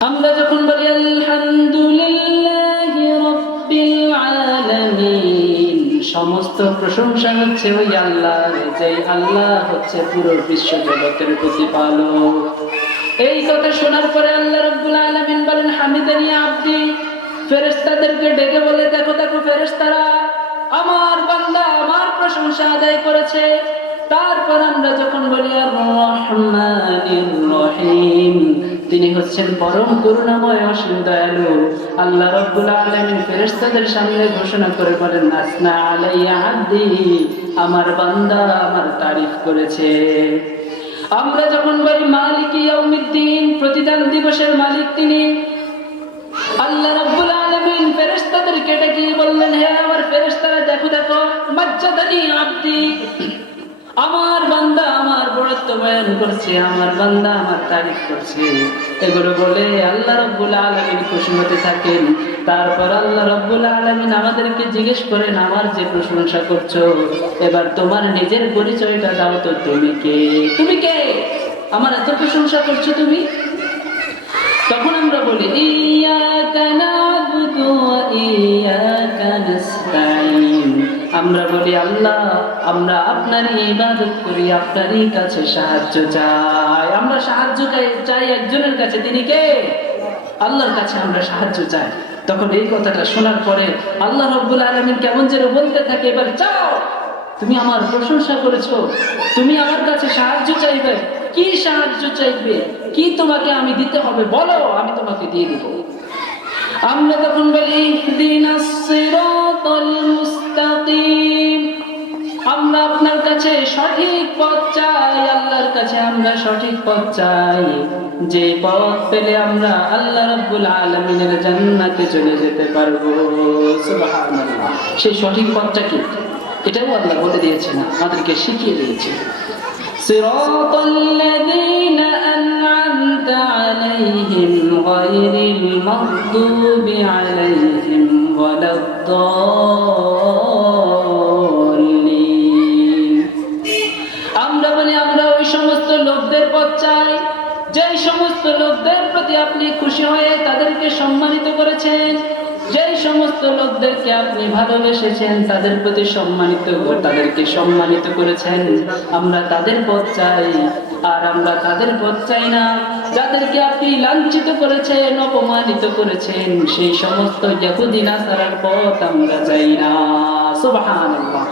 আমরা যখন বলি আলহামদুলিল্লাহি রাব্বিল আলামিন, সমস্ত প্রশংসা হচ্ছে ওই আল্লাহর, যে আল্লাহ হচ্ছে পুরো বিশ্ব জগতের প্রতিপালক। এই কথা শোনার পরে আল্লাহ রাব্বুল আলামিন বলেন হামিদানি আব্দি। ফেরেশতাদেরকে ডেকে বলে, দেখো দেখো ফেরেশতারা, আমার বান্দা আমার প্রশংসা আদায় করেছে। তারপর আমরা যখন বলি আর রহমানির রহিম, তিনি হচ্ছেন পরম করুণাময় অসীম দয়ালু। আল্লাহ রাব্বুল আলামিন ফেরেশতাদের সামনে ঘোষণা করে বলেন আসনা আলাইয়া আব্দি, আমার বান্দা আমার তারিফ করেছে। আমরা যখন বলি মালিক ইয়াউমিদ্দিন, প্রতিদান দিবসের মালিক তিনি, আল্লাহ রাব্বুল আলামিন ফেরেশতাদেরকে ডেকে বললেন, হে আমার ফেরেশতারা, দেখো দেখো মাজ্জাদানি আব্দি, আমার বান্দা আমার বড়ত্ব বয়ান করছে, আমার বান্দা আমার তারিফ করছে। এগুলো বলে আল্লাহ রাব্বুল আলামিন খুশি হতে থাকেন। তারপর আল্লাহ রাব্বুল আলামিন আমাদেরকে জিজ্ঞেস করেন, আমার যে প্রশংসা করছো, এবার তোমার নিজের পরিচয়টা দাও তো, তুমি কে? তুমি কে? আমার এত প্রশংসা করছো তুমি? তখন আমরা বলি ইয়াকা না'বুদু ওয়া ইয়াকা নাস্তাঈন, আমরা বলি আল্লাহ, আমরা আপনারই ইবাদত করি, আপনারই কাছে সাহায্য চাই। আমরা সাহায্য চাই একজনের কাছে, তিনি কে? আল্লাহর কাছে আমরা সাহায্য চাই। তখন এই কথাটা শোনার পরে আল্লাহ রাব্বুল আলামিন কেমন যেন বলতে থাকে, এবার চাও, তুমি আমার প্রশংসা করেছো, তুমি আমার কাছে সাহায্য চাইবে। কি সাহায্য চাইবে? কি তোমাকে আমি দিতে হবে বলো, আমি তোমাকে দিয়ে দিব। আমরা তখন বলি ইহদিনাস সিরাতাল মুস্তাকিম, আমরা আপনার কাছে সঠিক পথ চাই, আল্লাহর কাছে আমরা সঠিক পথ চাই, যে পথ পেলে আমরা আল্লাহ রাব্বুল আলামিনের জান্নাতে চলে যেতে পারবো। সুবহানাল্লাহ। সেই সঠিক পথটা কি? এটাও আল্লাহ বলে দিয়েছেন, আমাদেরকে শিখিয়ে দিয়েছেন। সিরাতাল্লাযীনা আন'আমতা আলাইহিম গায়রিল মাগদুবি আলাইহিম ওয়ালাদ-দাল্লিন। আমরা বলি আমরা ওই সমস্ত লোকদের পথ চাই, যেই সমস্ত লোকদের প্রতি আপনি খুশি হয়ে তাদেরকে সম্মানিত করেছেন, যেই সমস্ত লোকদেরকে আপনি ভালোবেসেছেন, তাদের প্রতি তাদেরকে সম্মানিত করেছেন, আমরা তাদের পথ চাই। আর আমরা তাদের পথ চাই না যাদেরকে আপনি লাঞ্ছিত করেছেন, অপমানিত করেছেন, সেই সমস্ত ইহুদি নাসারার পথ আমরা চাই না। সুবহানাল্লাহ।